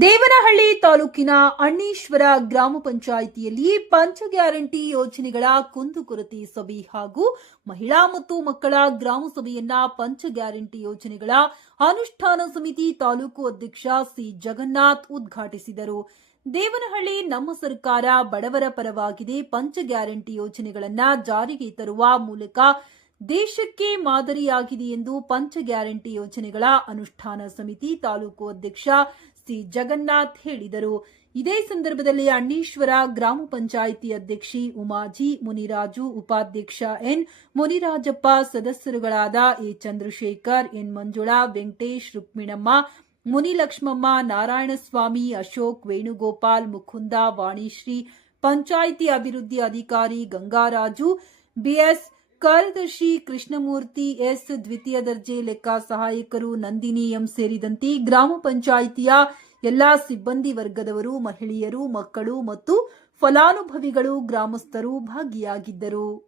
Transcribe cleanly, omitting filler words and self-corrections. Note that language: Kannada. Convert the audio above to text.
ದೇವನಹಳ್ಳಿ ತಾಲೂಕಿನ ಅಣ್ಣೀಶ್ವರ ಗ್ರಾಮ ಪಂಚಾಯಿತಿಯಲ್ಲಿ ಪಂಚ ಗ್ಯಾರಂಟಿ ಯೋಜನೆಗಳ ಕುಂದುಕೊರತೆ ಸಭೆ ಹಾಗೂ ಮಹಿಳಾ ಮತ್ತು ಮಕ್ಕಳ ಗ್ರಾಮ ಸಭೆಯನ್ನ ಪಂಚ ಗ್ಯಾರಂಟಿ ಯೋಜನೆಗಳ ಅನುಷ್ಠಾನ ಸಮಿತಿ ತಾಲೂಕು ಅಧ್ಯಕ್ಷ ಸಿ ಜಗನ್ನಾಥ್ ಉದ್ಘಾಟಿಸಿದರು. ದೇವನಹಳ್ಳಿ ನಮ್ಮ ಸರ್ಕಾರ ಬಡವರ ಪರವಾಗಿದೆ. ಪಂಚ ಗ್ಯಾರಂಟಿ ಯೋಜನೆಗಳನ್ನ ಜಾರಿಗೆ ತರುವ ಮೂಲಕ ದೇಶಕ್ಕೆ ಮಾದರಿಯಾಗಿದೆ ಎಂದು ಪಂಚ ಗ್ಯಾರಂಟಿ ಯೋಜನೆಗಳ ಅನುಷ್ಠಾನ ಸಮಿತಿ ತಾಲೂಕು ಅಧ್ಯಕ್ಷ ಸಿ ಜಗನ್ನಾಥ್ ಹೇಳಿದರು. ಇದೇ ಸಂದರ್ಭದಲ್ಲಿ ಅಣ್ಣೀಶ್ವರ ಗ್ರಾಮ ಪಂಚಾಯಿತಿ ಅಧ್ಯಕ್ಷೆ ಉಮಾಜಿ, ಮುನಿರಾಜು, ಉಪಾಧ್ಯಕ್ಷ ಎನ್ ಮುನಿರಾಜಪ್ಪ, ಸದಸ್ಯರುಗಳಾದ ಎ ಚಂದ್ರಶೇಖರ್, ಎನ್ ಮಂಜುಳಾ, ವೆಂಕಟೇಶ್, ರುಕ್ಮಿಣಮ್ಮ, ಮುನಿಲಕ್ಷ್ಮಮ್ಮ, ನಾರಾಯಣಸ್ವಾಮಿ, ಅಶೋಕ್, ವೇಣುಗೋಪಾಲ್, ಮುಕುಂದ, ವಾಣಿಶ್ರೀ, ಪಂಚಾಯಿತಿ ಅಭಿವೃದ್ಧಿ ಅಧಿಕಾರಿ ಗಂಗಾರಾಜು, ಬಿಎಸ್ ಕಾರ್ಯದರ್ಶಿ ಕೃಷ್ಣಮೂರ್ತಿ, ಎಸ್ ದ್ವಿತೀಯ ದರ್ಜೆ ಲೆಕ್ಕ ಸಹಾಯಕರು ನಂದಿನಿ ಎಂ ಸೇರಿದಂತೆ ಗ್ರಾಮ ಪಂಚಾಯಿತಿಯ ಎಲ್ಲಾ ಸಿಬ್ಬಂದಿ ವರ್ಗದವರು, ಮಹಿಳೆಯರು, ಮಕ್ಕಳು ಮತ್ತು ಫಲಾನುಭವಿಗಳು, ಗ್ರಾಮಸ್ಥರು ಭಾಗಿಯಾಗಿದ್ದರು.